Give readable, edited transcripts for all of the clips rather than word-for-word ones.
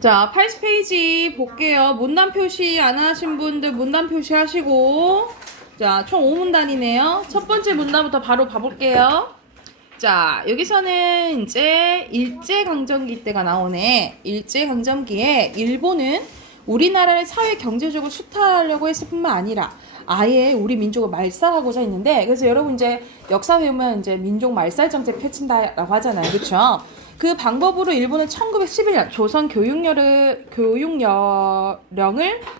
자, 80페이지 볼게요. 문단 표시 안 하신 분들 문단 표시 하시고. 자, 총 5문단이네요. 첫 번째 문단부터 바로 봐볼게요. 자, 여기서는 이제 일제강점기 때가 나오네. 일제강점기에 일본은 우리나라를 사회 경제적으로 수탈하려고 했을 뿐만 아니라 아예 우리 민족을 말살하고자 했는데, 그래서 여러분 이제 역사 배우면 이제 민족 말살 정책 펼친다라고 하잖아요. 그렇죠? 그 방법으로 일본은 1911년 조선 교육령을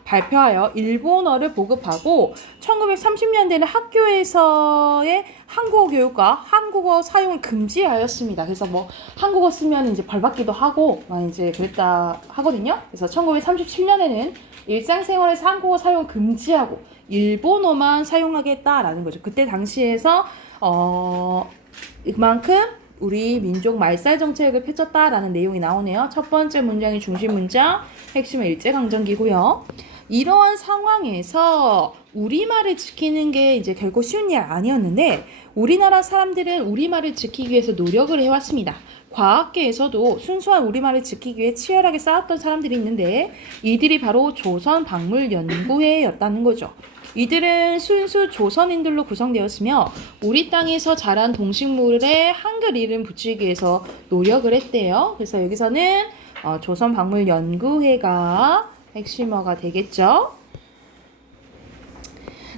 발표하여 일본어를 보급하고 1930년대는 학교에서의 한국어 교육과 한국어 사용을 금지하였습니다. 그래서 뭐 한국어 쓰면 이제 벌 받기도 하고 이제 그랬다 하거든요. 그래서 1937년에는 일상생활에서 한국어 사용을 금지하고 일본어만 사용하겠다라는 거죠. 그때 당시에서 그만큼 우리 민족 말살 정책을 펼쳤다라는 내용이 나오네요. 첫 번째 문장이 중심 문장, 핵심은 일제강점기고요. 이러한 상황에서 우리말을 지키는 게 이제 결코 쉬운 일 아니었는데 우리나라 사람들은 우리말을 지키기 위해서 노력을 해왔습니다. 과학계에서도 순수한 우리말을 지키기 위해 치열하게 싸웠던 사람들이 있는데 이들이 바로 조선박물연구회였다는 거죠. 이들은 순수 조선인들로 구성되었으며 우리 땅에서 자란 동식물에 한글 이름 붙이기 위해서 노력을 했대요. 그래서 여기서는 조선박물연구회가 핵심어가 되겠죠.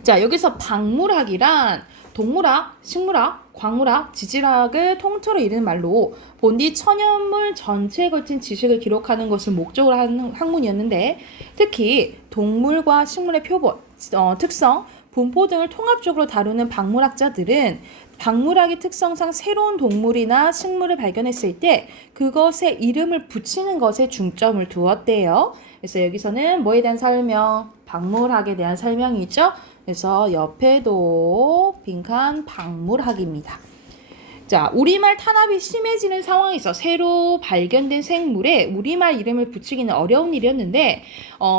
자, 여기서 박물학이란 동물학, 식물학, 광물학, 지질학을 통틀어 이르는 말로 본디 천연물 전체에 걸친 지식을 기록하는 것을 목적으로 하는 학문이었는데 특히 동물과 식물의 표본, 특성, 분포 등을 통합적으로 다루는 박물학자들은 박물학의 특성상 새로운 동물이나 식물을 발견했을 때 그것에 이름을 붙이는 것에 중점을 두었대요. 그래서 여기서는 뭐에 대한 설명? 박물학에 대한 설명이죠. 그래서 옆에도 빈칸 박물학입니다. 자, 우리말 탄압이 심해지는 상황에서 새로 발견된 생물에 우리말 이름을 붙이기는 어려운 일이었는데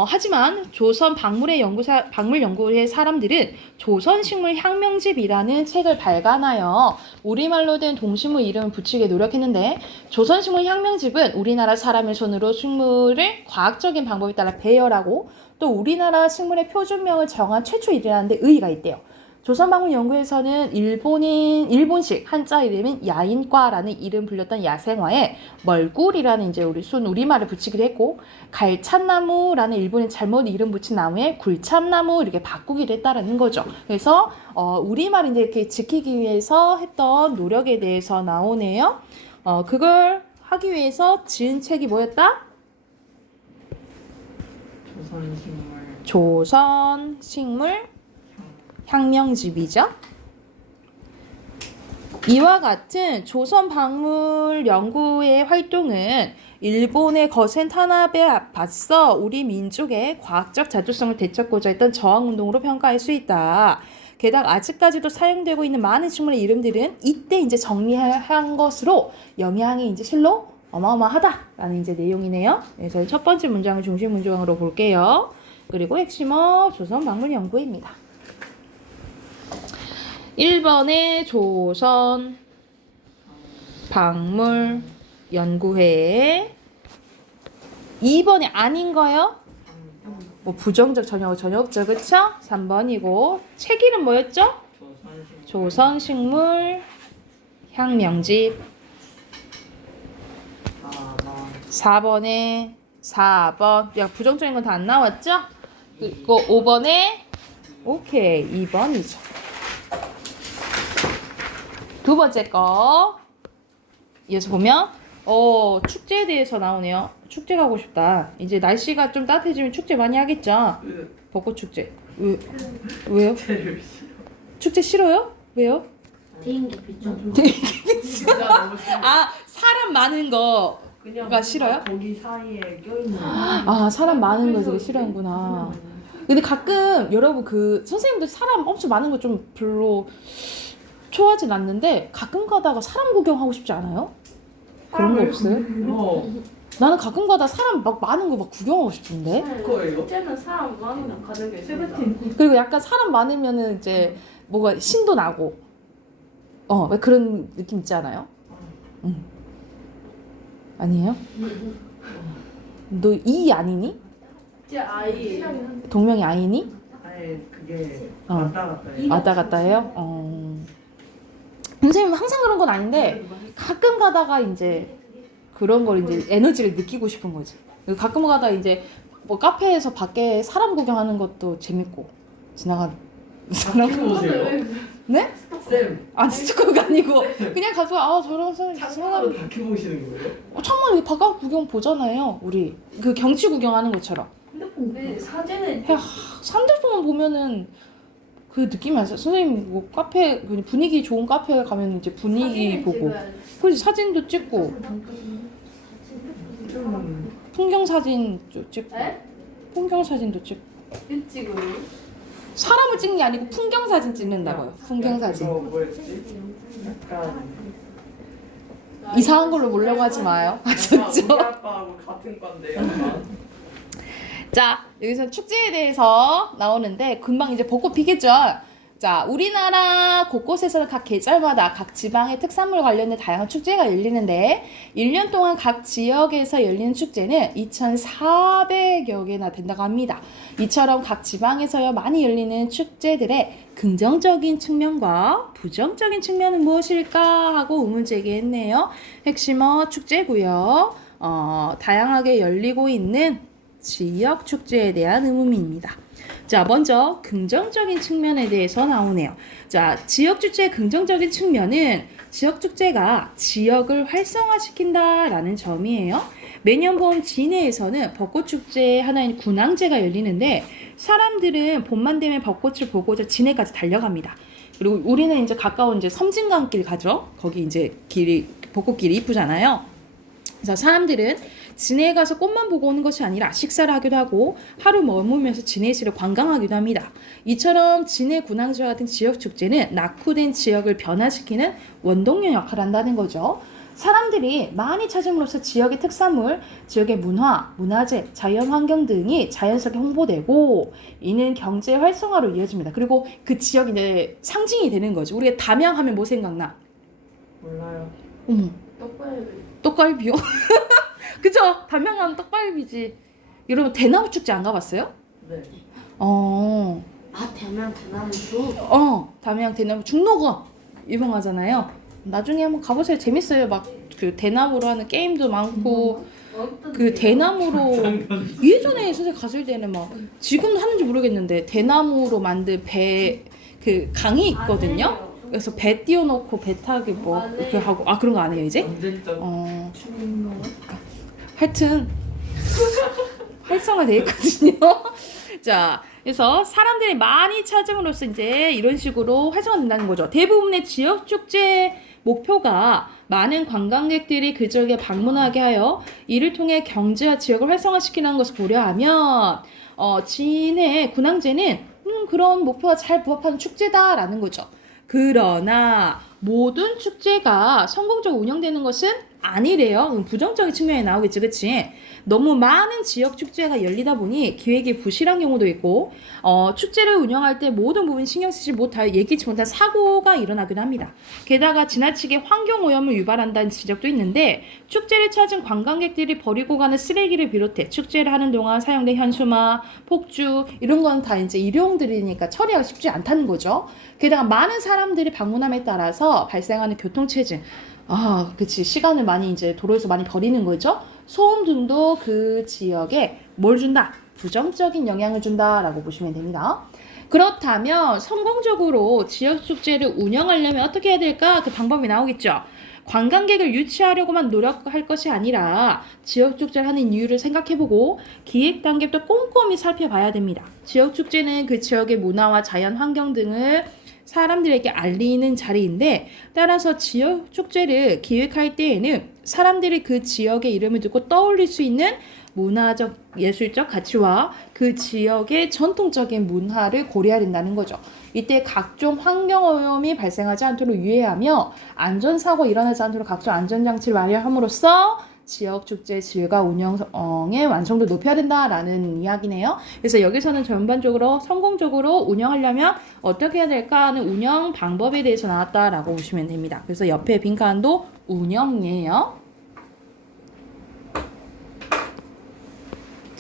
하지만 조선 박물연구회 사람들은 조선식물향명집이라는 책을 발간하여 우리말로 된 동식물 이름을 붙이게 노력했는데 조선식물향명집은 우리나라 사람의 손으로 식물을 과학적인 방법에 따라 배열하고 또 우리나라 식물의 표준명을 정한 최초 일이라는데 의의가 있대요. 조선박물연구에서는 일본식 한자 이름인 야인과라는 이름 불렸던 야생화에 멀굴이라는 이제 우리말을 붙이기도 했고 갈참나무라는 일본이 잘못 이름 붙인 나무에 굴참나무 이렇게 바꾸기도 했다라는 거죠. 그래서 우리말 이제 이렇게 지키기 위해서 했던 노력에 대해서 나오네요. 그걸 하기 위해서 지은 책이 뭐였다? 조선식물 향명집이죠. 이와 같은 조선박물연구회의 활동은 일본의 거센 탄압에 앞서 우리 민족의 과학적 자주성을 되찾고자 했던 저항운동으로 평가할 수 있다. 게다가 아직까지도 사용되고 있는 많은 식물의 이름들은 이때 이제 정리한 것으로 영향이 이제 실로 어마어마하다라는 이제 내용이네요. 그래서 첫 번째 문장을 중심 문장으로 볼게요. 그리고 핵심어 조선박물연구회입니다. 1번에 조선 박물연구회 2번이 아닌 거요? 뭐 부정적 전혀 없죠. 그쵸? 3번이고 책 이름 뭐였죠? 조선식물 향명집 4번에 4번 야 부정적인 건 다 안 나왔죠? 그리고 5번에 오케이 2번이죠. 두 번째 거 이어서 보면 축제에 대해서 나오네요. 축제 가고 싶다. 이제 날씨가 좀 따뜻해지면 축제 많이 하겠죠? 벚꽃 축제. 왜요? 축제 싫어요? 왜요? 대인기 비죠. 아, 사람 많은 거가 싫어요? 거기 사이에 껴있는. 아, 사람 많은 거 되게 싫어하는구나. 근데 가끔 여러분 선생님들 사람 엄청 많은 거 좀 별로 좋아하진 않는데 가끔 가다가 사람 구경하고 싶지 않아요? 그런 거 없어요? 나는 가끔 가다 사람 막 많은 거 막 구경하고 싶은데. 그거예요? 이제는 사람 많으면 가는 게 세븐틴. 그리고 약간 사람 많으면은 이제 뭐가 신도 나고 왜 그런 느낌 있지 않아요? 아니에요? 너 이 아니니? 제 아이. 동명이 아니니? 아니 그게 어. 왔다 갔다 해. 왔다 갔다 해요? 선생님 항상 그런 건 아닌데 가끔 가다가 이제 그런 걸 이제 에너지를 느끼고 싶은 거지. 가끔 가다 이제 뭐 카페에서 밖에 사람 구경하는 것도 재밌고 지나가는 사람 오세요. 네? 쌤 아 진짜 그거 아니고 그냥 가서 아 저런 사람 창문으로 다큐 보시는 거예요? 창문 바깥 구경 보잖아요. 우리 그 경치 구경하는 것처럼. 근데 사진을 야, 산들보만 보면은 그 느낌이 안 나. 선생님 뭐 카페 그 분위기 좋은 카페 가면 이제 분위기 사진을 보고 찍어야지. 그래서 사진도 찍고 좀 풍경 사진도 찍고 에? 풍경 사진도 찍고 왜 찍어요? 사람을 찍는 게 아니고 풍경 사진 찍는다고요. 풍경 사진. 그거 뭐였지? 약간 이상한 걸로 보려고 하지 마요. 우리 아셨죠? 아빠하고 같은 과인데 약간 자, 여기서 축제에 대해서 나오는데 금방 이제 벚꽃 피겠죠? 자, 우리나라 곳곳에서는 각 계절마다 각 지방의 특산물 관련된 다양한 축제가 열리는데 1년 동안 각 지역에서 열리는 축제는 2,400여 개나 된다고 합니다. 이처럼 각 지방에서 많이 열리는 축제들의 긍정적인 측면과 부정적인 측면은 무엇일까 하고 의문 제기했네요. 핵심어 축제고요. 다양하게 열리고 있는 지역 축제에 대한 의문입니다. 자, 먼저 긍정적인 측면에 대해서 나오네요. 자, 지역 축제의 긍정적인 측면은 지역 축제가 지역을 활성화시킨다라는 점이에요. 매년 봄 진해에서는 벚꽃 축제의 하나인 군항제가 열리는데 사람들은 봄만 되면 벚꽃을 보고자 진해까지 달려갑니다. 그리고 우리는 이제 가까운 이제 섬진강길 가죠. 거기 이제 길이 벚꽃길이 이쁘잖아요. 그래서 사람들은 진해에 가서 꽃만 보고 오는 것이 아니라 식사를 하기도 하고 하루 머물면서 진해시를 관광하기도 합니다. 이처럼 진해 군항제와 같은 지역 축제는 낙후된 지역을 변화시키는 원동력 역할을 한다는 거죠. 사람들이 많이 찾음으로써 지역의 특산물, 지역의 문화, 문화재, 자연환경 등이 자연스럽게 홍보되고 이는 경제 활성화로 이어집니다. 그리고 그 지역이 이제 상징이 되는 거죠. 우리가 담양하면 뭐 생각나? 몰라요. 어머, 떡갈비. 떡갈비요? 그죠? 담양하면 떡갈비지. 여러분 대나무 축제 안 가봤어요? 네. 대나무 숲. 담양 대나무 중로가 유명하잖아요. 나중에 한번 가보세요. 재밌어요. 막 그 대나무로 하는 게임도 많고 그 대나무로 예전에 선생님 갔을 때는 막 지금도 하는지 모르겠는데 대나무로 만든 배 그 강이 있거든요. 그래서 배 띄워놓고 배 타기 뭐 이렇게 하고 그런 거 안 해요 이제? 언제적 하여튼 활성화되어 있거든요. 자, 그래서 사람들이 많이 찾음으로써 이제 이런 식으로 활성화된다는 거죠. 대부분의 지역 축제 목표가 많은 관광객들이 그 지역에 방문하게 하여 이를 통해 경제와 지역을 활성화시키는 것을 고려하면 진해 군항제는 그런 목표와 잘 부합하는 축제다라는 거죠. 그러나 모든 축제가 성공적으로 운영되는 것은 아니래요. 부정적인 측면이 나오겠지, 그치? 너무 많은 지역 축제가 열리다 보니 기획이 부실한 경우도 있고, 축제를 운영할 때 모든 부분 신경 쓰지 못하여 예기치 못한 사고가 일어나기도 합니다. 게다가 지나치게 환경오염을 유발한다는 지적도 있는데, 축제를 찾은 관광객들이 버리고 가는 쓰레기를 비롯해 축제를 하는 동안 사용된 현수막, 폭주, 이런 건 다 이제 일용들이니까 처리하기 쉽지 않다는 거죠. 게다가 많은 사람들이 방문함에 따라서 발생하는 교통체증, 그치. 시간을 많이 이제 도로에서 많이 버리는 거죠. 소음 등도 그 지역에 뭘 준다? 부정적인 영향을 준다라고 보시면 됩니다. 그렇다면 성공적으로 지역 축제를 운영하려면 어떻게 해야 될까? 그 방법이 나오겠죠. 관광객을 유치하려고만 노력할 것이 아니라 지역 축제를 하는 이유를 생각해보고 기획 단계부터 꼼꼼히 살펴봐야 됩니다. 지역 축제는 그 지역의 문화와 자연 환경 등을 사람들에게 알리는 자리인데 따라서 지역 축제를 기획할 때에는 사람들이 그 지역의 이름을 듣고 떠올릴 수 있는 문화적, 예술적 가치와 그 지역의 전통적인 문화를 고려해야 된다는 거죠. 이때 각종 환경오염이 발생하지 않도록 유의하며 안전사고 일어나지 않도록 각종 안전장치를 마련함으로써 지역 축제 질과 운영의 완성도를 높여야 된다라는 이야기네요. 그래서 여기서는 전반적으로 성공적으로 운영하려면 어떻게 해야 될까 하는 운영 방법에 대해서 나왔다라고 보시면 됩니다. 그래서 옆에 빈칸도 운영이에요.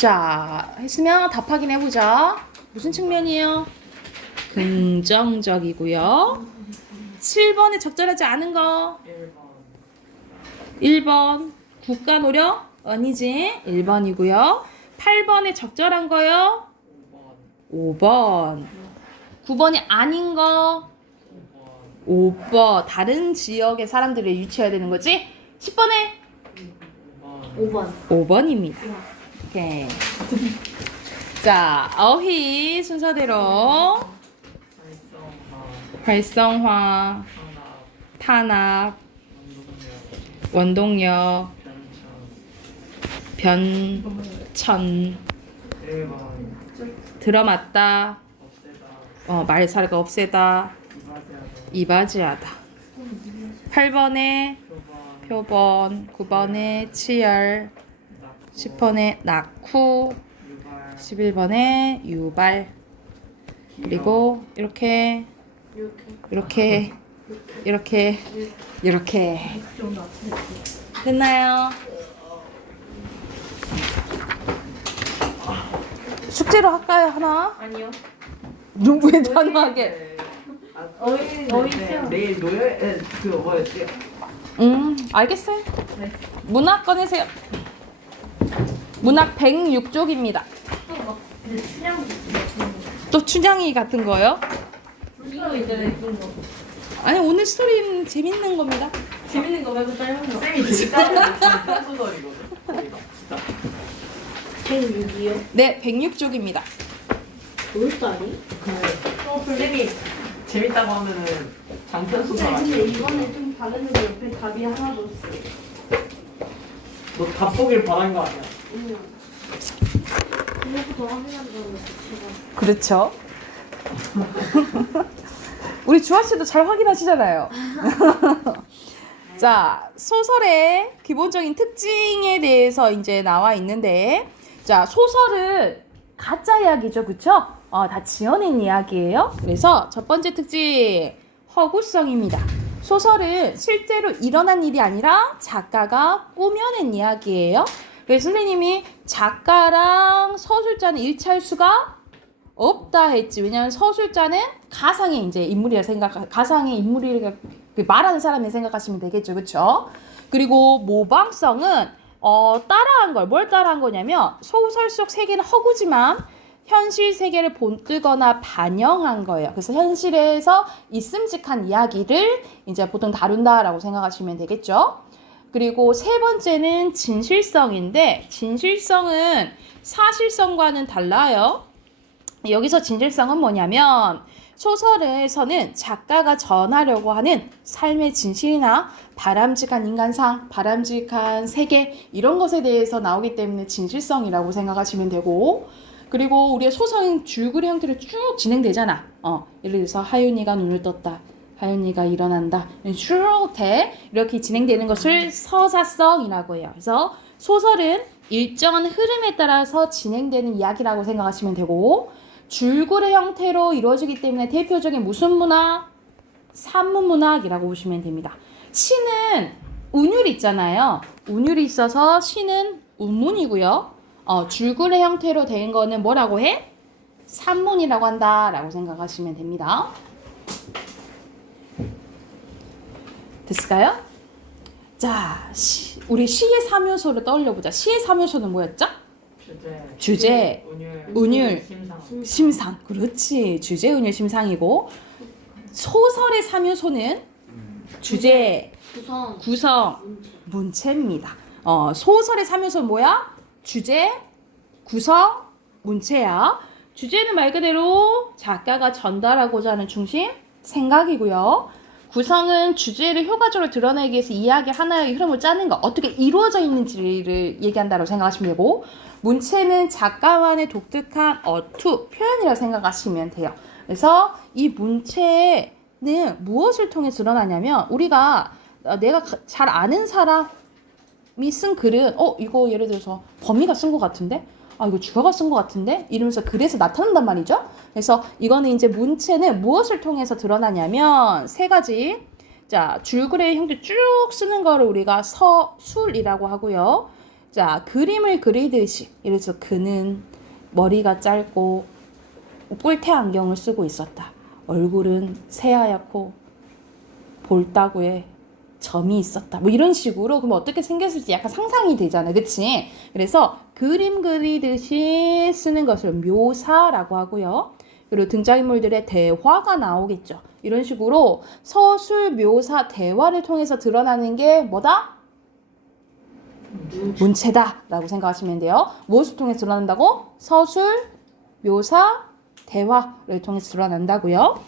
자, 했으면 답 확인해보자. 무슨 측면이에요? 긍정적이고요. 7번에 적절하지 않은 거 1번 1번 국가 노력? 아니지. 1번이고요. 8번에 적절한 거요? 5번 5번. 9번이 아닌 거 5번 5번. 다른 지역의 사람들을 유치해야 되는 거지? 10번에 5번 5번. 5번입니다. 오케이. 자, 어휘 순서대로 활성화, 탄압, 원동력, 변천, 1번 들어맞다, 없애다 말살가 없애다, 이바지하다 이바지하다. 8번에 표본 표본, 9번에 치열, 10번에 낙후, 유발 11번에 유발. 그리고 이렇게 이렇게. 이렇게 됐나요? 숙제로 할까요 하나? 아니요. 왜 단호하게? 어이 시험. 내일 노예 그 뭐였지? 알겠어요. 네. 문학 꺼내세요. 문학 106쪽입니다. 근데 춘향 또 춘향이 같은 거요? 이거 있잖아요. 이거. 아니 오늘 스토리는 재밌는 겁니다. 재밌는 거 말고 짧은 거. 쌤이 재밌다는 게 소설이거든. 진짜. 106이요? 네, 106쪽입니다. 돌다리? 쌤이 재밌다고 하면은 장편 소설 근데 아니야? 이번에 좀 다른데 옆에 답이 하나도 없어요. 너 답보길 바란 거 아니야? 그것부터 확인한다고 제가. 그렇죠. 우리 주아 씨도 잘 확인하시잖아요. 자, 소설의 기본적인 특징에 대해서 이제 나와 있는데, 자, 소설은 가짜 이야기죠, 그쵸? 다 지어낸 이야기예요. 그래서 첫 번째 특징, 허구성입니다. 소설은 실제로 일어난 일이 아니라 작가가 꾸며낸 이야기예요. 그래서 선생님이 작가랑 서술자는 일치할 수가 없다 했지. 왜냐하면 서술자는 가상의 이제 인물이라 가상의 인물이라 말하는 사람을 생각하시면 되겠죠, 그렇죠? 그리고 모방성은 따라한 걸 뭘 따라한 거냐면 소설 속 세계는 허구지만 현실 세계를 본뜨거나 반영한 거예요. 그래서 현실에서 있음직한 이야기를 이제 보통 다룬다라고 생각하시면 되겠죠. 그리고 세 번째는 진실성인데 진실성은 사실성과는 달라요. 여기서 진실성은 뭐냐면 소설에서는 작가가 전하려고 하는 삶의 진실이나 바람직한 인간상, 바람직한 세계 이런 것에 대해서 나오기 때문에 진실성이라고 생각하시면 되고 그리고 우리의 소설은 줄거리 형태로 쭉 진행되잖아. 예를 들어서 하윤이가 눈을 떴다. 하윤이가 일어난다. 쭉 이렇게 진행되는 것을 서사성이라고 해요. 그래서 소설은 일정한 흐름에 따라서 진행되는 이야기라고 생각하시면 되고 줄거리 형태로 이루어지기 때문에 대표적인 무슨 문학? 산문문학이라고 보시면 됩니다. 시는 운율이 있잖아요. 운율이 있어서 시는 운문이고요. 줄거리 형태로 된 거는 뭐라고 해? 산문이라고 한다라고 생각하시면 됩니다. 됐을까요? 자, 우리 시의 3요소를 떠올려보자. 시의 3요소는 뭐였죠? 주제, 운율, 심상. 그렇지. 주제, 운율, 심상이고 소설의 3요소는 주제, 구성, 문체입니다. 소설의 3요소는 뭐야? 주제, 구성, 문체야. 주제는 말 그대로 작가가 전달하고자 하는 중심, 생각이고요. 구성은 주제를 효과적으로 드러내기 위해서 이야기 하나의 흐름을 짜는 거, 어떻게 이루어져 있는지를 얘기한다고 생각하시면 되고 문체는 작가만의 독특한 어투, 표현이라고 생각하시면 돼요. 그래서 이 문체는 무엇을 통해 드러나냐면 우리가 내가 잘 아는 사람이 쓴 글은 이거 예를 들어서 범위가 쓴 것 같은데? 이거 주어가 쓴 것 같은데? 이러면서 글에서 나타난단 말이죠. 그래서 이거는 이제 문체는 무엇을 통해서 드러나냐면 세 가지. 자, 줄거리 형태 쭉 쓰는 거를 우리가 서술이라고 하고요. 자, 그림을 그리듯이. 이래서 그는 머리가 짧고 뿔테 안경을 쓰고 있었다. 얼굴은 새하얗고 볼따구에 점이 있었다. 뭐 이런 식으로 그럼 어떻게 생겼을지 약간 상상이 되잖아요. 그치? 그래서 그림 그리듯이 쓰는 것을 묘사라고 하고요. 그리고 등장인물들의 대화가 나오겠죠. 이런 식으로 서술, 묘사, 대화를 통해서 드러나는 게 뭐다? 문체다 라고 생각하시면 돼요. 무엇을 통해서 드러난다고? 서술, 묘사, 대화를 통해서 드러난다고요.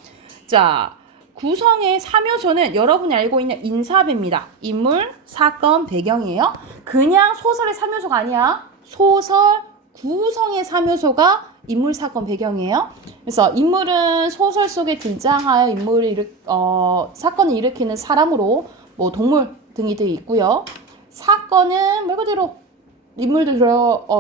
자, 구성의 3요소는 여러분이 알고 있는 인사배입니다. 인물, 사건, 배경이에요. 그냥 소설의 3요소가 아니야. 소설 구성의 3요소가 인물, 사건, 배경이에요. 그래서 인물은 소설 속에 등장하여 사건을 일으키는 사람으로 뭐 동물 등이 있고요. 사건은 말 그대로 인물들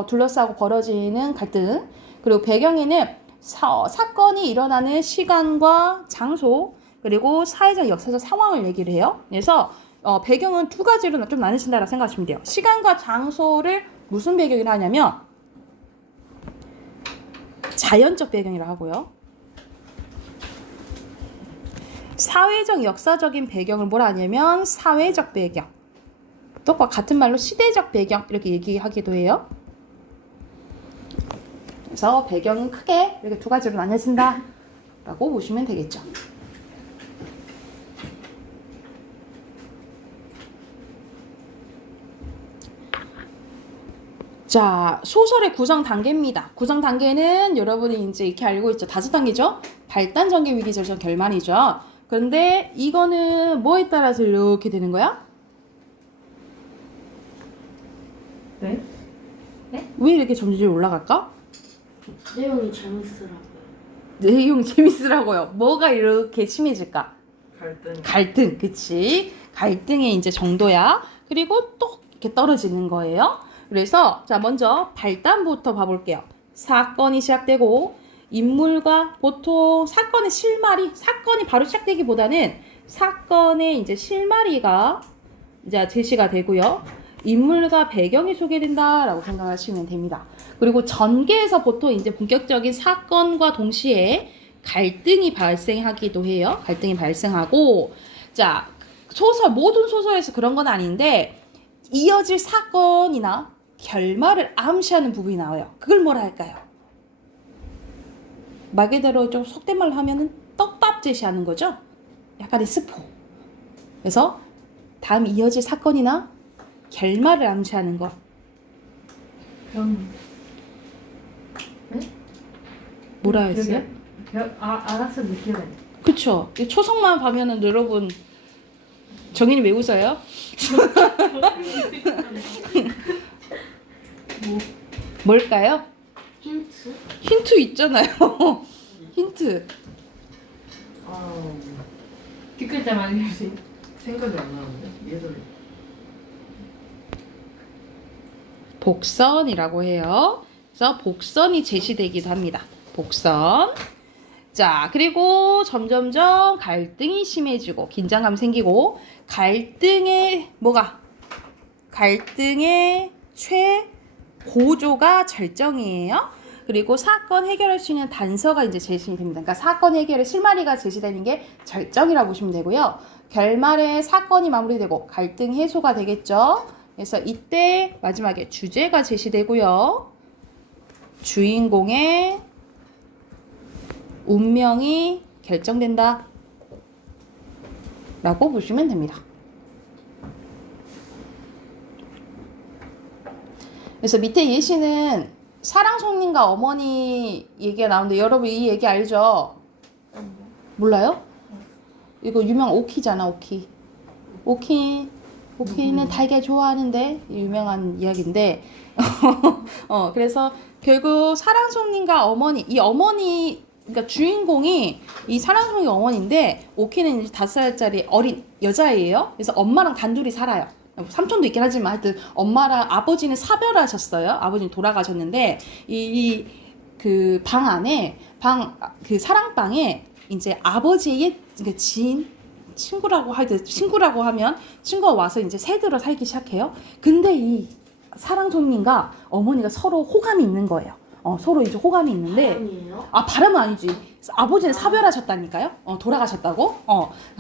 둘러싸고 벌어지는 갈등. 그리고 배경에는 사건이 일어나는 시간과 장소, 그리고 사회적 역사적 상황을 얘기를 해요. 그래서 배경은 두 가지로 좀 나뉘신다고 생각하시면 돼요. 시간과 장소를 무슨 배경이라 하냐면 자연적 배경이라 하고요. 사회적 역사적인 배경을 뭐라 하냐면 사회적 배경. 똑과 같은 말로 시대적 배경 이렇게 얘기하기도 해요. 그래서 배경은 크게 이렇게 두 가지로 나뉘어진다 라고 보시면 되겠죠. 자, 소설의 구성 단계입니다. 구성 단계는 여러분이 이제 이렇게 알고 있죠. 5단계죠. 발단, 전개, 위기, 절정, 결말이죠. 그런데 이거는 뭐에 따라서 이렇게 되는 거야? 네? 왜 이렇게 점점 올라갈까? 내용이 재밌으라고요. 내용 재밌으라고요. 뭐가 이렇게 심해질까? 갈등. 갈등, 그치? 갈등의 이제 정도야. 그리고 또 이렇게 떨어지는 거예요. 그래서 자, 먼저 발단부터 봐볼게요. 사건이 시작되고 인물과 보통 사건의 사건이 바로 시작되기보다는 사건의 이제 실마리가 이제 제시가 되고요. 인물과 배경이 소개된다라고 생각하시면 됩니다. 그리고 전개에서 보통 이제 본격적인 사건과 동시에 갈등이 발생하기도 해요. 갈등이 발생하고, 자, 모든 소설에서 그런 건 아닌데, 이어질 사건이나 결말을 암시하는 부분이 나와요. 그걸 뭐라 할까요? 말 그대로 좀 속된 말로 하면은 떡밥 제시하는 거죠? 약간의 스포. 그래서 다음 이어질 사건이나 결말을 암시하는 것. 그럼 뭐라 했어요? 알았어 느끼네. 그쵸. 이 초성만 봐면은 여러분 정인이 왜 웃어요? 뭘까요? 힌트? 힌트 있잖아요. 힌트. 뒷글자만 알려주세요. 생각이 안 나는데 예전에. 복선이라고 해요. 그래서 복선이 제시되기도 합니다. 복선. 자, 그리고 점점점 갈등이 심해지고 긴장감 생기고 갈등의 최고조가 절정이에요. 그리고 사건 해결할 수 있는 단서가 이제 제시됩니다. 그러니까 사건 해결의 실마리가 제시되는 게 절정이라고 보시면 되고요. 결말에 사건이 마무리되고 갈등 해소가 되겠죠. 그래서 이때 마지막에 주제가 제시되고요. 주인공의 운명이 결정된다 라고 보시면 됩니다. 그래서 밑에 예시는 사랑송님과 어머니 얘기가 나오는데 여러분 이 얘기 알죠? 몰라요? 이거 유명 오키잖아. 오키는 달걀 좋아하는데 유명한 이야기인데 그래서 결국 사랑송님과 어머니 그러니까 주인공이 이 사랑송이 어머니인데 오키는 이제 5살짜리 어린 여자예요. 그래서 엄마랑 단둘이 살아요. 삼촌도 있긴 하지만 하여튼 엄마랑 아버지는 사별하셨어요. 아버지는 돌아가셨는데 그 방 안에 그 사랑방에 이제 아버지의 그러니까 지인 친구라고 하면 친구가 와서 이제 새들어 살기 시작해요. 근데 이 사랑 손님과 어머니가 서로 호감이 있는 거예요. 서로 이제 호감이 있는데 아니에요? 바람은 아니지. 아버지는 사별하셨다니까요. 돌아가셨다고.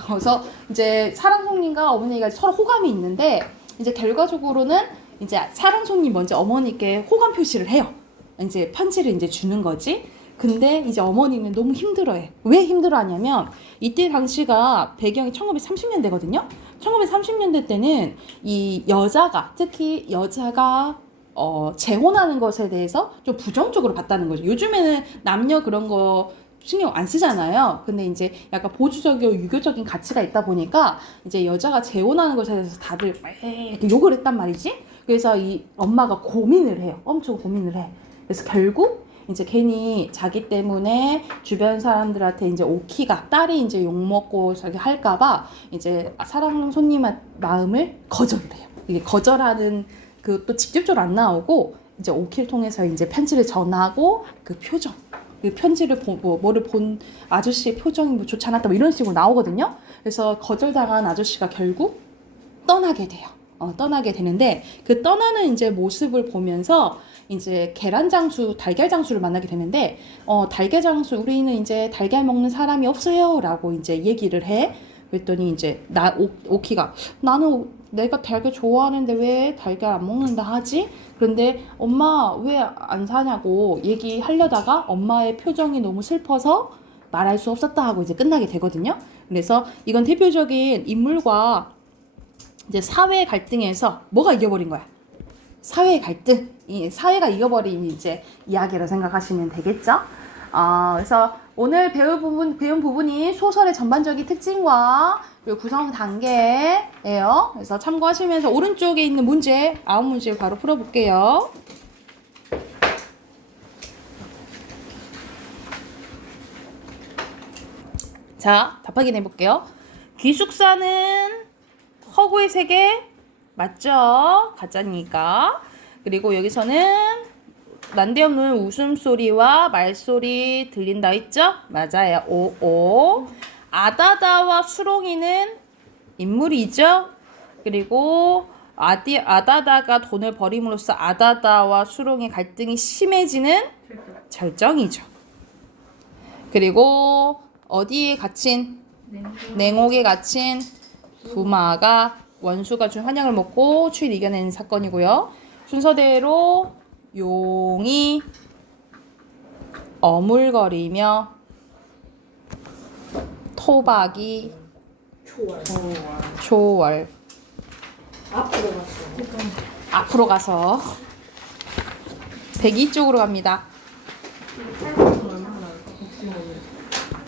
그래서 이제 사랑 손님과 어머니가 서로 호감이 있는데 이제 결과적으로는 이제 사랑 손님 먼저 어머니께 호감 표시를 해요. 이제 편지를 이제 주는 거지. 근데 이제 어머니는 너무 힘들어해. 왜 힘들어하냐면 이때 당시가 배경이 1930년대거든요. 1930년대 때는 이 여자가 특히 여자가 재혼하는 것에 대해서 좀 부정적으로 봤다는 거죠. 요즘에는 남녀 그런 거 신경 안 쓰잖아요. 근데 이제 약간 보수적이고 유교적인 가치가 있다 보니까 이제 여자가 재혼하는 것에 대해서 다들 이렇게 욕을 했단 말이지. 그래서 이 엄마가 고민을 해요. 엄청 고민을 해. 그래서 결국 이제 괜히 자기 때문에 주변 사람들한테 이제 오키가 딸이 이제 욕먹고 저기 할까봐 이제 사랑 손님의 마음을 거절을 해요. 이게 거절하는 그것도 직접적으로 안 나오고 이제 오키를 통해서 이제 편지를 전하고 그 표정, 그 편지를 뭐를 본 아저씨의 표정이 뭐 좋지 않았다 뭐 이런 식으로 나오거든요. 그래서 거절당한 아저씨가 결국 떠나게 돼요. 떠나게 되는데 그 떠나는 이제 모습을 보면서 이제 달걀 장수를 만나게 되는데 달걀 장수 우리는 이제 달걀 먹는 사람이 없어요라고 이제 얘기를 해. 그랬더니 이제 오키가 나는 내가 달걀 좋아하는데 왜 달걀 안 먹는다 하지? 그런데 엄마 왜 안 사냐고 얘기하려다가 엄마의 표정이 너무 슬퍼서 말할 수 없었다 하고 이제 끝나게 되거든요. 그래서 이건 대표적인 인물과 이제 사회 갈등에서 뭐가 이겨버린 거야? 사회 갈등. 이 사회가 이겨버린 이제 이야기로 생각하시면 되겠죠? 그래서 오늘 배운 부분이 소설의 전반적인 특징과 그리고 구성 단계예요. 그래서 참고하시면서 오른쪽에 있는 문제 9문제 바로 풀어볼게요. 자, 답 확인해볼게요. 기숙사는 허구의 세계 맞죠? 가짜니까. 그리고 여기서는 난데없는 웃음소리와 말소리 들린다 했죠? 맞아요. 오오. 아다다와 수롱이는 인물이죠? 그리고 아다다가 돈을 버림으로써 아다다와 수롱의 갈등이 심해지는 절정이죠. 그리고 어디에 갇힌 냉옥에 갇힌 부마가 원수가 준 환약을 먹고 추위를 이겨낸 사건이고요. 순서대로 용이 어물거리며 토박이 초월 앞으로 가서 102쪽으로 갑니다.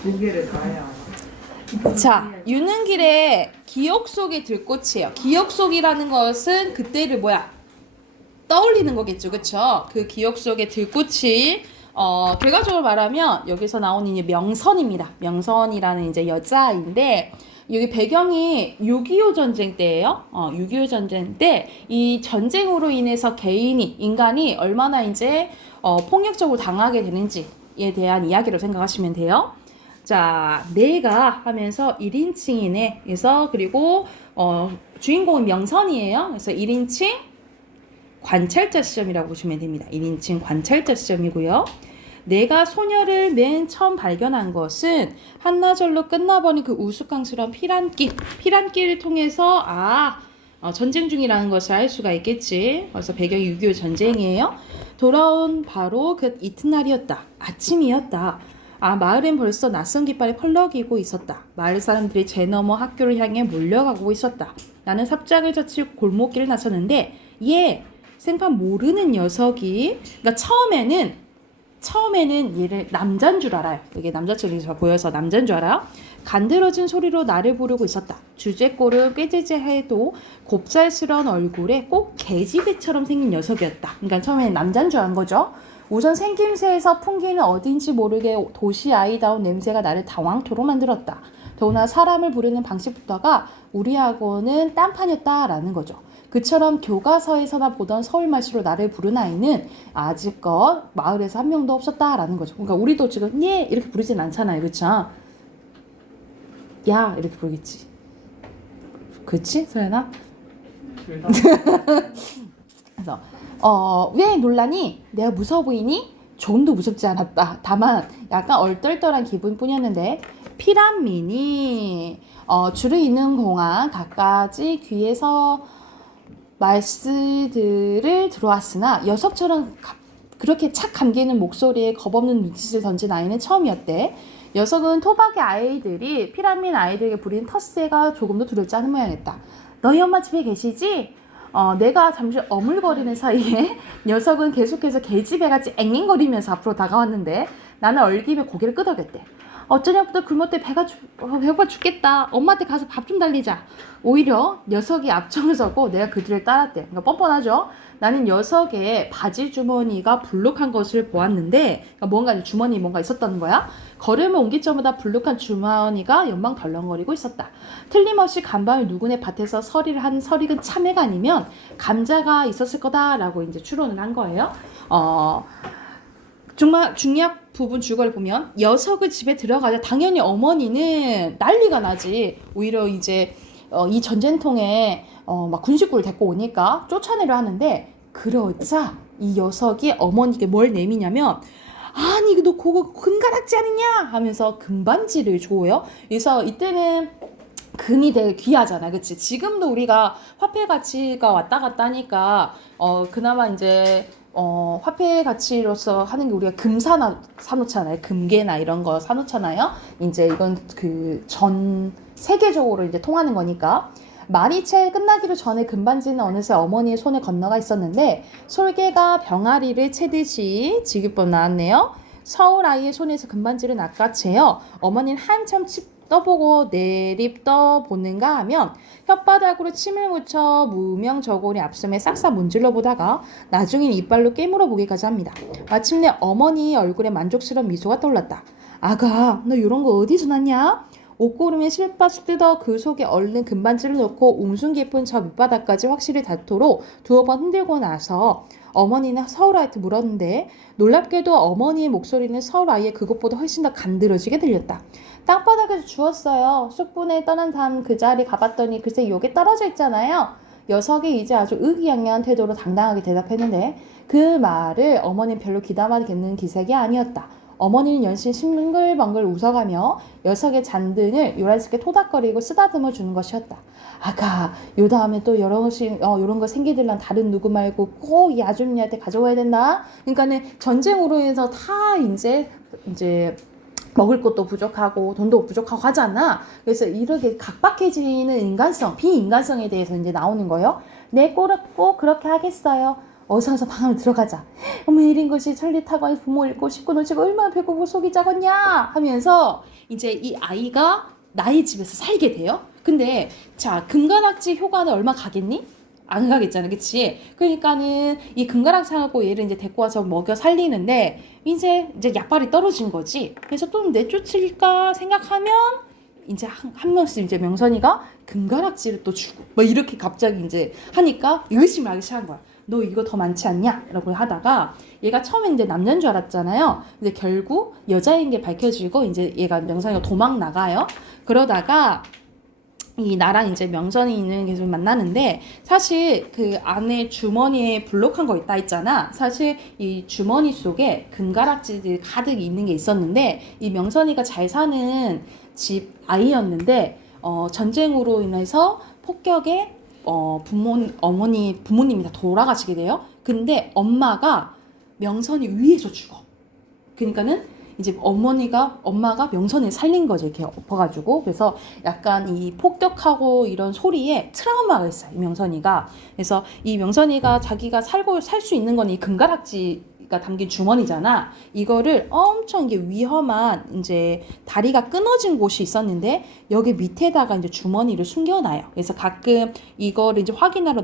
두 개를 다 해야 하나? 자, 유능길의 기억 속의 들꽃이에요. 기억 속이라는 것은 그때를 떠올리는 거겠죠, 그쵸? 그 기억 속의 들꽃이 결과적으로 말하면 여기서 나오는 이제 명선입니다. 명선이라는 이제 여자인데 여기 배경이 6.25 전쟁 때예요. 6.25 전쟁 때 이 전쟁으로 인해서 인간이 얼마나 이제 폭력적으로 당하게 되는지에 대한 이야기로 생각하시면 돼요. 자, 내가 하면서 1인칭이네. 그래서 그리고 주인공은 명선이에요. 그래서 1인칭 관찰자 시점이라고 보시면 됩니다. 1인칭 관찰자 시점이고요. 내가 소녀를 맨 처음 발견한 것은 한나절로 끝나버린 그 우스꽝스러운 피란길을 통해서 전쟁 중이라는 것을 알 수가 있겠지. 그래서 배경이 6.25 전쟁이에요. 돌아온 바로 그 이튿날이었다. 아침이었다. 마을엔 벌써 낯선 깃발이 펄럭이고 있었다. 마을 사람들이 제 너머 학교를 향해 몰려가고 있었다. 나는 삽장을 젖히고 골목길을 나섰는데 생판 모르는 녀석이 그러니까 처음에는 얘를 남자인 줄 알아요. 이게 남자처럼 보여서 남자인 줄 알아요. 간드러진 소리로 나를 부르고 있었다. 주제꼴은 꾀지지해도 곱살스러운 얼굴에 꼭 계집애처럼 생긴 녀석이었다. 그러니까 처음에는 남자인 줄 안 거죠. 우선 생김새에서 풍기는 어딘지 모르게 도시 아이다운 냄새가 나를 당황토록 만들었다. 더구나 사람을 부르는 방식부터가 우리하고는 딴판이었다라는 거죠. 그처럼 교과서에서나 보던 서울말씨로 나를 부른 아이는 아직껏 마을에서 한 명도 없었다라는 거죠. 그러니까 우리도 지금 이렇게 부르진 않잖아요. 그렇죠? 야 이렇게 부르겠지. 그렇지? 소연아? 둘 다. 그래서 왜 놀라니? 내가 무서워 보이니? 조금도 무섭지 않았다. 다만 약간 얼떨떨한 기분뿐이었는데 피란민이 줄을 잇는 공안 갖가지 귀에서 말씀들을 들어왔으나 녀석처럼 그렇게 착 감기는 목소리에 겁없는 눈짓을 던진 아이는 처음이었대. 녀석은 토박이 아이들이 피라민 아이들에게 부린 텃세가 조금도 두렵지 않은 모양이었다. 너희 엄마 집에 계시지? 내가 잠시 어물거리는 사이에 녀석은 계속해서 개집애같이 앵앵거리면서 앞으로 다가왔는데 나는 얼김에 고개를 끄덕였대. 어쩌냐부터 굶을 때 배고파 죽겠다. 엄마한테 가서 밥 좀 달리자. 오히려 녀석이 앞장을 서고 내가 그 뒤를 따랐대. 그러니까 뻔뻔하죠. 나는 녀석의 바지 주머니가 불룩한 것을 보았는데 그러니까 뭔가 주머니에 뭔가 있었다는 거야. 걸음을 옮길 때마다 불룩한 주머니가 연방 덜렁거리고 있었다. 틀림없이 간밤에 누구네 밭에서 서리를 한 설익은 참외가 아니면 감자가 있었을 거다라고 이제 추론을 한 거예요. 중요한 부분 줄거리 보면 녀석을 집에 들어가자 당연히 어머니는 난리가 나지. 오히려 이제 이 전쟁통에 막 군식구를 데리고 오니까 쫓아내려 하는데 그러자 이 녀석이 어머니께 뭘 내미냐면 아니 이거 너 그거 금가락지 아니냐 하면서 금반지를 줘요. 그래서 이때는 금이 되게 귀하잖아, 그치? 지금도 우리가 화폐 가치가 왔다 갔다 하니까 그나마 이제 화폐 가치로서 하는 게 우리가 금 사놓잖아요. 금괴나 이런 거 사놓잖아요. 이제 이건 전 세계적으로 이제 통하는 거니까. 말이 채 끝나기로 전에 금반지는 어느새 어머니의 손에 건너가 있었는데 솔개가 병아리를 채듯이 지기법 나왔네요. 서울 아이의 손에서 금반지를 낚아채어 어머니는 한참 떠보고 내립 떠보는가 하면 혓바닥으로 침을 묻혀 무명 저고리 앞섬에 싹싹 문질러 보다가 나중엔 이빨로 깨물어 보기까지 합니다. 마침내 어머니 얼굴에 만족스러운 미소가 떠올랐다. 아가, 너 이런 거 어디서 났냐? 옷고름에 실밥 뜯어 그 속에 얼른 금반지를 넣고 웅숭 깊은 저 밑바닥까지 확실히 닿도록 두어 번 흔들고 나서 어머니는 서울 아이한테 물었는데 놀랍게도 어머니의 목소리는 서울 아이의 그것보다 훨씬 더 간드러지게 들렸다. 땅바닥에서 주웠어요. 쑥분에 떠난 다음 그 자리 가봤더니 글쎄 여기 떨어져 있잖아요. 녀석이 이제 아주 의기양양한 태도로 당당하게 대답했는데 그 말을 어머니는 별로 귀담아듣는 기색이 아니었다. 어머니는 연신 싱글벙글 웃어가며 녀석의 잔등을 요란스럽게 토닥거리고 쓰다듬어 주는 것이었다. 아가, 요 다음에 또 요런 거 생기들란 다른 누구 말고 꼭 이 아줌마한테 가져와야 된다. 그러니까는 전쟁으로 해서 다 이제 먹을 것도 부족하고 돈도 부족하고 하잖아. 그래서 이렇게 각박해지는 인간성, 비인간성에 대해서 이제 나오는 거예요. 내 꼴은 꼭 그렇게 하겠어요. 어서 방으로 들어가자. 어머 이린 것이 천리타고 부모 잃고 식구 놓치고 얼마나 배고프고 속이 작았냐 하면서 이제 이 아이가 나의 집에서 살게 돼요. 근데 자 금가락지 효과는 얼마 가겠니? 안 가겠잖아, 그치? 그러니까는 이 금가락 사갖고 얘를 이제 데리고 와서 먹여 살리는데 이제 약발이 떨어진 거지. 그래서 또 내쫓을까 생각하면 이제 한 명씩 이제 명선이가 금가락지를 또 주고 막 이렇게 갑자기 이제 하니까 의심을 하기 시작한 거야. 너 이거 더 많지 않냐? 라고 하다가 얘가 처음에 이제 남자인 줄 알았잖아요. 근데 결국 여자인 게 밝혀지고 이제 얘가 명선이가 도망 나가요. 그러다가 이 나랑 이제 명선이 있는 계속 만나는데 사실 그 안에 주머니에 블록한 거 있다 했잖아. 사실 이 주머니 속에 금가락지들이 가득 있는 게 있었는데 이 명선이가 잘 사는 집 아이였는데 전쟁으로 인해서 폭격에 부모님이 다 돌아가시게 돼요. 근데 엄마가 명선이 위에서 죽어. 그러니까는 이제 엄마가 명선을 살린 거지, 이렇게 엎어가지고. 그래서 약간 이 폭격하고 이런 소리에 트라우마가 있어요, 이 명선이가. 그래서 이 명선이가 자기가 살 수 있는 건 이 금가락지가 담긴 주머니잖아. 이거를 엄청 이게 위험한 이제 다리가 끊어진 곳이 있었는데 여기 밑에다가 이제 주머니를 숨겨놔요. 그래서 가끔 이거를 이제 확인하러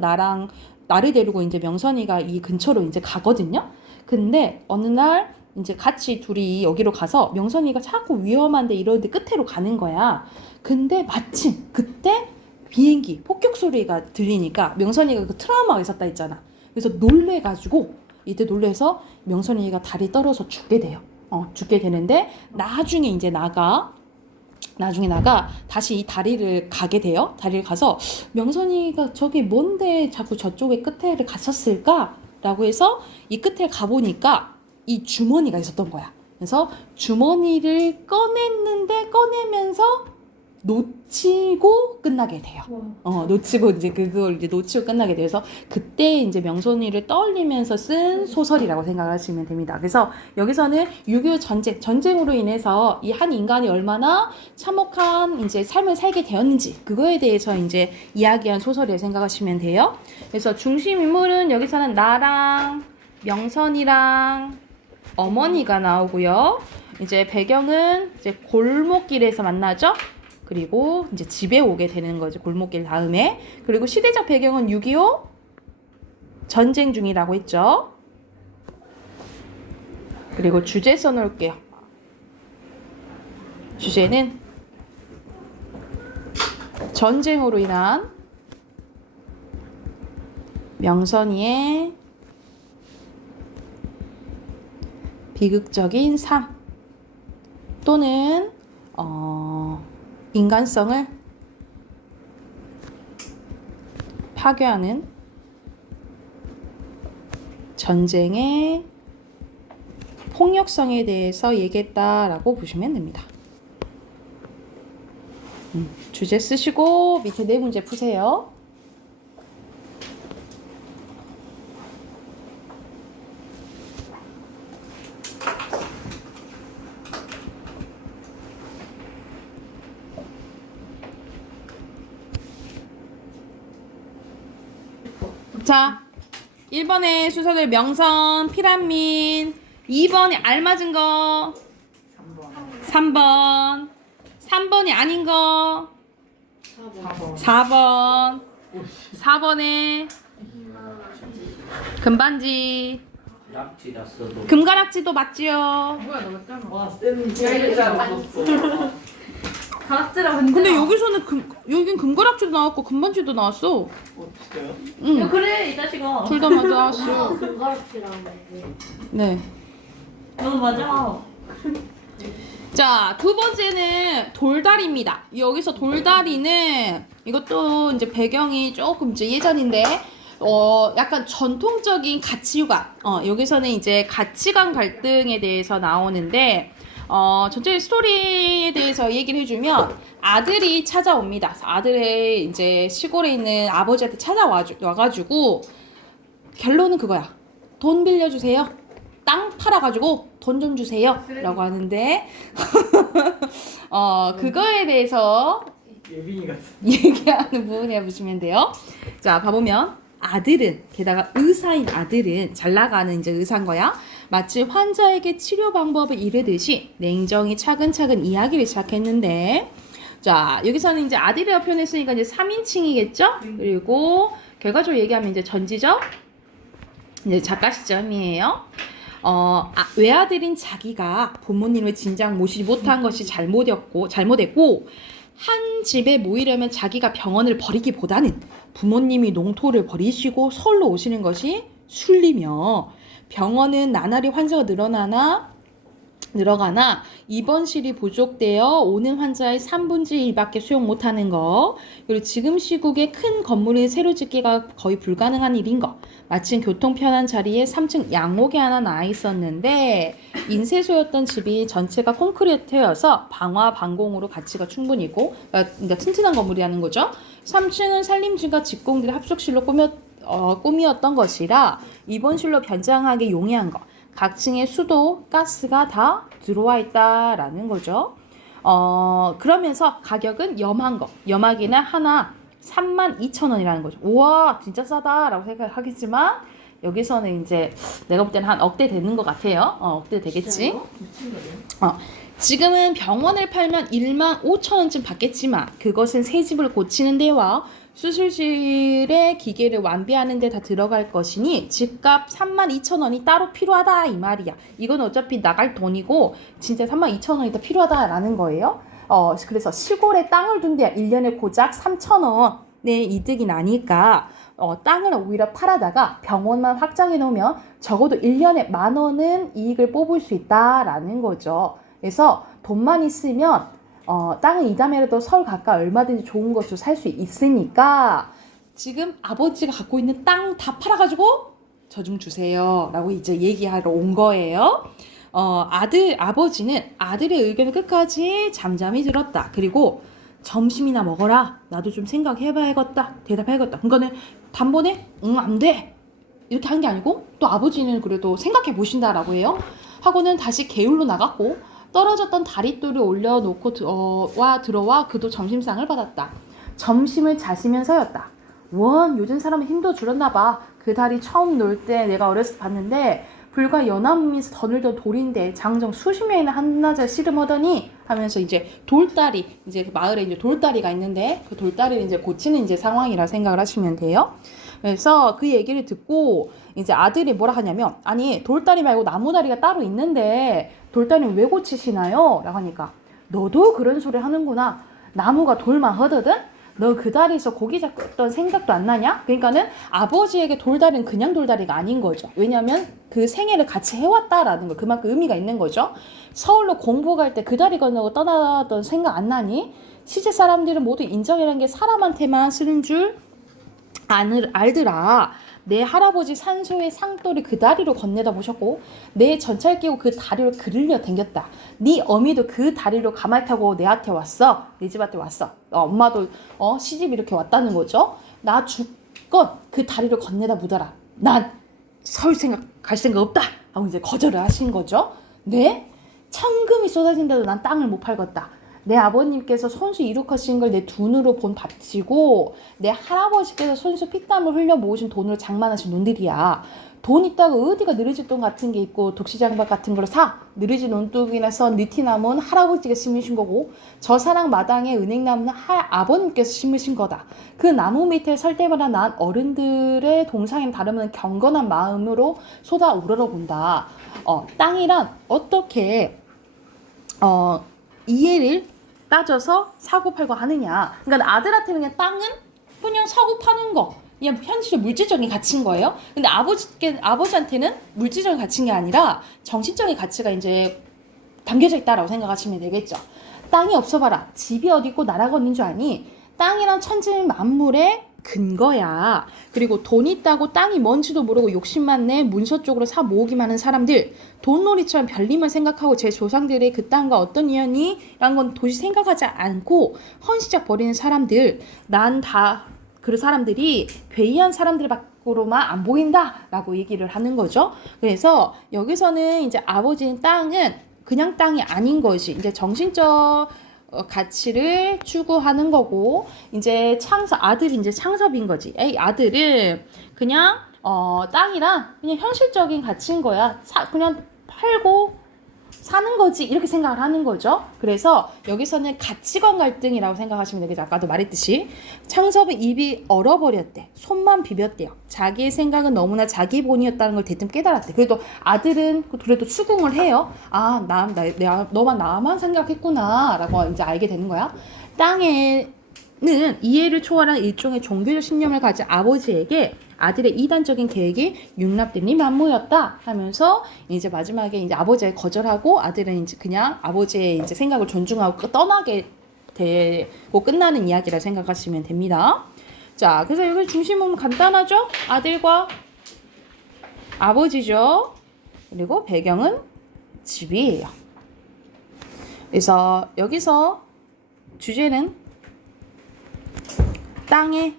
나를 데리고 이제 명선이가 이 근처로 이제 가거든요. 근데 어느 날 이제 같이 둘이 여기로 가서 명선이가 자꾸 위험한데 이러는데 끝으로 가는 거야. 근데 마침 그때 비행기 폭격 소리가 들리니까 명선이가 그 트라우마가 있었다 했잖아. 그래서 이때 놀래서 명선이가 다리 떨어서 죽게 돼요. 죽게 되는데 나중에 나가 다시 이 다리를 가게 돼요. 다리를 가서 명선이가 저게 뭔데 자꾸 저쪽에 끝에를 갔었을까? 라고 해서 이 끝에 가보니까 이 주머니가 있었던 거야. 그래서 주머니를 꺼내면서 놓치고 끝나게 돼요. 놓치고 이제 그걸 이제 놓치고 끝나게 돼서 그때 이제 명선이를 떠올리면서 쓴 소설이라고 생각하시면 됩니다. 그래서 여기서는 6.25 전쟁으로 인해서 이 한 인간이 얼마나 참혹한 이제 삶을 살게 되었는지 그거에 대해서 이제 이야기한 소설이라고 생각하시면 돼요. 그래서 중심 인물은 여기서는 나랑 명선이랑 어머니가 나오고요. 이제 배경은 이제 골목길에서 만나죠. 그리고 이제 집에 오게 되는 거죠. 골목길 다음에. 그리고 시대적 배경은 6.25 전쟁 중이라고 했죠. 그리고 주제 써놓을게요. 주제는 전쟁으로 인한 명선이의 비극적인 삶 또는 인간성을 파괴하는 전쟁의 폭력성에 대해서 얘기했다라고 보시면 됩니다. 주제 쓰시고 밑에 네 문제 푸세요. 자, 1번에 순서대로 명선, 피란민, 2번이 알맞은 거, 3번, 3번이 아닌 거, 4번, 4번에 금반지, 금가락지도 맞지요? 뭐야 너 맞잖아. 와, 쌤 진짜 맞았어. 가락지라 근데. 근데 여기서는 여긴 금가락지도 나왔고 금반지도 나왔어. 진짜요? 응, 그래 이 자식아. 둘 다 맞았어. 금가락지라는 거. 네. 너 맞아. 자, 두 번째는 돌다리입니다. 여기서 돌다리는 이것도 이제 배경이 조금 이제 예전인데, 약간 전통적인 가치유가, 여기서는 이제 가치관 갈등에 대해서 나오는데, 전체 스토리에 대해서 얘기를 해주면 아들이 찾아옵니다. 아들의 이제 시골에 있는 아버지한테 와가지고 결론은 그거야. 돈 빌려주세요. 땅 팔아가지고 돈 좀 주세요. 라고 하는데 그거에 대해서 예빈이 같은. 얘기하는 부분이라 보시면 돼요. 자, 봐보면 아들은 게다가 의사인 아들은 잘 나가는 이제 의사인 거야. 마치 환자에게 치료 방법을 이르듯이 냉정히 차근차근 이야기를 시작했는데, 자, 여기서는 이제 아들이라고 표현했으니까 이제 3인칭이겠죠? 그리고 결과적으로 얘기하면 이제 전지적 이제 작가 시점이에요. 외아들인 자기가 부모님을 진작 모시지 못한 것이 잘못했고 한 집에 모이려면 자기가 병원을 버리기보다는 부모님이 농토를 버리시고 서울로 오시는 것이 순리며, 병원은 나날이 환자가 늘어가나 입원실이 부족되어 오는 환자의 3분의 1밖에 수용 못하는 거, 그리고 지금 시국에 큰 건물을 새로 짓기가 거의 불가능한 일인 거, 마침 교통 편한 자리에 3층 양옥이 하나 나와 있었는데 인쇄소였던 집이 전체가 콘크리트여서 방화 방공으로 가치가 충분히고, 그러니까 튼튼한 건물이라는 거죠. 3층은 살림집과 직공들의 합숙실로 꾸미었던 것이라 입원실로 변장하게 용이한 거, 각 층에 수도, 가스가 다 들어와 있다라는 거죠. 그러면서 가격은 염한 거, 염하기는 하나 32,000원이라는 거죠. 우와, 진짜 싸다라고 생각하겠지만 여기서는 이제 내가 볼 때는 한 억대 되는 것 같아요. 억대 되겠지. 지금은 병원을 팔면 15,000원쯤 받겠지만 그것은 새 집을 고치는 데와 수술실의 기계를 완비하는 데 다 들어갈 것이니 집값 32,000원이 따로 필요하다 이 말이야. 이건 어차피 나갈 돈이고 진짜 32,000원이 더 필요하다라는 거예요. 그래서 시골에 땅을 둔 데야 1년에 고작 3,000원의 이득이 나니까 땅을 오히려 팔아다가 병원만 확장해 놓으면 적어도 1년에 10,000원은 이익을 뽑을 수 있다라는 거죠. 그래서 돈만 있으면 땅을 이담해라도 서울 가까이 얼마든지 좋은 것을 살 수 있으니까 지금 아버지가 갖고 있는 땅 다 팔아가지고 저 좀 주세요 라고 이제 얘기하러 온 거예요. 아버지는 아들의 의견을 끝까지 잠잠히 들었다. 그리고 점심이나 먹어라. 나도 좀 생각해봐야겠다. 대답해야겠다. 그러니까는 단번에 응, 안 돼. 이렇게 한 게 아니고 또 아버지는 그래도 생각해 보신다라고 해요. 하고는 다시 게을로 나갔고 떨어졌던 다리돌을 올려놓고 들어와 그도 점심상을 받았다. 점심을 자시면서였다. 요즘 사람은 힘도 줄었나 봐. 그 다리 처음 놀 때 내가 어렸을 때 봤는데 불과 연암에서 더늘던 돌인데 장정 수십 명이나 한나절 씨름하더니 하면서 이제 돌다리, 이제 그 마을에 이제 돌다리가 있는데 그 돌다리를 이제 고치는 이제 상황이라 생각을 하시면 돼요. 그래서 그 얘기를 듣고 이제 아들이 뭐라 하냐면, 아니 돌다리 말고 나무다리가 따로 있는데 돌다리는 왜 고치시나요? 라고 하니까, 너도 그런 소리 하는구나. 나무가 돌만 하거든? 너 그 다리에서 고기 잡던 생각도 안 나냐? 그러니까는 아버지에게 돌다리는 그냥 돌다리가 아닌 거죠. 왜냐면 그 생애를 같이 해왔다라는 거, 그만큼 의미가 있는 거죠. 서울로 공부 갈 때 그 다리 건너고 떠나던 생각 안 나니? 시제 사람들은 모두 인정이라는 게 사람한테만 쓰는 줄 알더라. 내 할아버지 산소의 상도를 그 다리로 건네다 보셨고 내 전차를 끼고 그 다리로 그르려 댕겼다. 네 어미도 그 다리로 가말 타고 내한테 왔어. 내 집한테 왔어. 엄마도 시집 이렇게 왔다는 거죠. 나 죽건 그 다리로 건네다 묻어라. 난 서울 갈 생각 없다 하고 이제 거절을 하신 거죠. 네? 천금이 쏟아진데도 난 땅을 못 팔겠다. 내 아버님께서 손수 이룩하신 걸 내 돈으로 본 밭이고 내 할아버지께서 손수 피땀을 흘려 모으신 돈으로 장만하신 논들이야. 돈 있다고 어디가 느리지 돈 같은 게 있고 독시장박 같은 걸 사. 느리지 논둑이나 선 느티나무는 할아버지가 심으신 거고 저 사랑 마당에 은행나무는 아버님께서 심으신 거다. 그 나무 밑에 설 때마다 난 어른들의 동상인 다름없는 경건한 마음으로 쏟아 우러러본다. 땅이란 어떻게 이해를 따져서 사고 팔고 하느냐. 그러니까 아들한테는 그냥 땅은 그냥 사고 파는 거, 그냥 현실의 물질적인 가치인 거예요. 근데 아버지한테는 물질적인 가치인 게 아니라 정신적인 가치가 이제 담겨져 있다라고 생각하시면 되겠죠. 땅이 없어 봐라. 집이 어디 있고 나라가 없는 줄 아니? 땅이란 천지 만물의 근거야. 그리고 돈 있다고 땅이 뭔지도 모르고 욕심만 내 문서 쪽으로 사 모으기만 하는 사람들, 돈놀이처럼 별림을 생각하고 제 조상들의 그 땅과 어떤 인연이 라는 건 도저히 생각하지 않고 헌시작 버리는 사람들, 난 다 그 사람들이 괴이한 사람들 밖으로만 안 보인다 라고 얘기를 하는 거죠. 그래서 여기서는 이제 아버지는 땅은 그냥 땅이 아닌 것이 이제 정신적 가치를 추구하는 거고, 이제 아들이 이제 창섭인 거지. 아들은 그냥 땅이란 그냥 현실적인 가치인 거야. 그냥 팔고 사는 거지 이렇게 생각을 하는 거죠. 그래서 여기서는 가치관 갈등이라고 생각하시면 되겠죠. 아까도 말했듯이 창섭은 입이 얼어버렸대. 손만 비볐대요. 자기의 생각은 너무나 자기 본이었다는 걸 대뜸 깨달았대. 그래도 아들은 그래도 추궁을 해요. 아, 너만 나만 생각했구나 라고 이제 알게 되는 거야. 땅에는 이해를 초월한 일종의 종교적 신념을 가진 아버지에게 아들의 이단적인 계획이 융납되니 만무였다 하면서 이제 마지막에 이제 아버지가 거절하고 아들은 이제 그냥 아버지의 이제 생각을 존중하고 떠나게 되고 끝나는 이야기라 생각하시면 됩니다. 자, 그래서 여기 중심은 간단하죠? 아들과 아버지죠. 그리고 배경은 집이에요. 그래서 여기서 주제는 땅의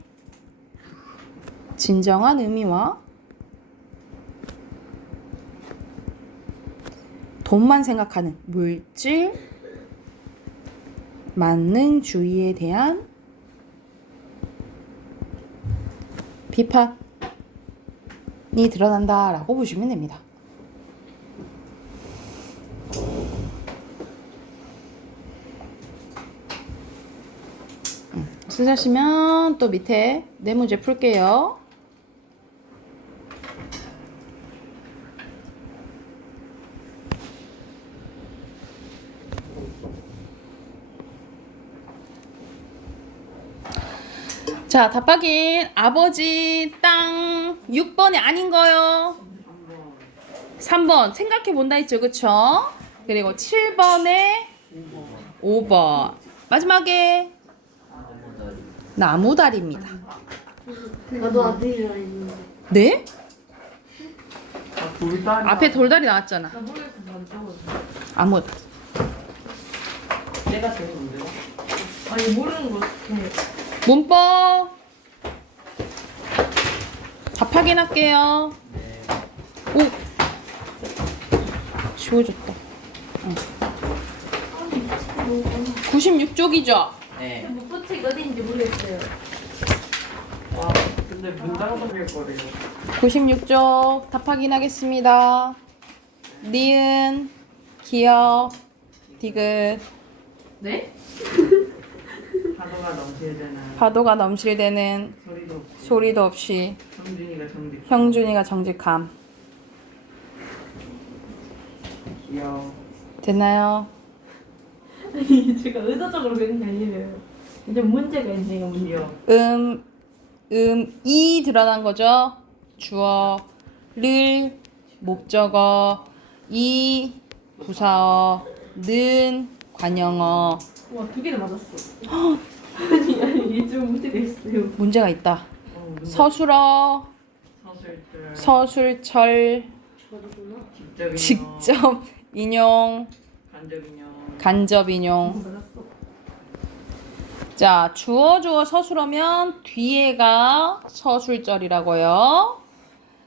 진정한 의미와 돈만 생각하는 물질 만능주의에 대한 비판이 드러난다라고 보시면 됩니다. 쓰시면 또 밑에 네 문제 풀게요. 자, 답박인 아버지 땅 6번이 아닌 거요. 3번 생각해 본다 했죠, 그쵸? 그리고 7번에 5번 마지막에 나무다리입니다. 나도 아들이라 했는데. 네? 돌다리. 앞에 돌다리 나왔잖아. 나 모르겠어. 난 적어줘. 아무. 내가 재밌는데요? 아니 모르는 거 같아. 문법. 답 확인할게요. 네. 오. 지워졌다. 96쪽이죠? 네. 목포책 어디인지 모르겠어요. 와, 근데 문장 속일 거래요. 96쪽 답 확인하겠습니다. 니은, 기역, 디귿, 네? 파도가 넘칠 때는 파도가 넘칠 때는 소리도 없이 소리도 없이 성준이가 정직. 형준이가 정직함. 귀여워. 됐나요? 아니 제가 의도적으로 그런 게 아니에요. 이제 문제가 있네요. 문제. 귀여워. 이 드러난 거죠? 주어, 를, 목적어, 이, 부사어, 는, 관형어. 와, 두 개를 맞았어. 아니 이게 좀 문제가 있어요. 문제가 있다. 문제. 서술어, 서술들. 서술철, 직접 인용. 직접 인용, 간접 인용. 간접 인용. 맞았어. 자, 주어 서술어면 뒤에가 서술절이라고요.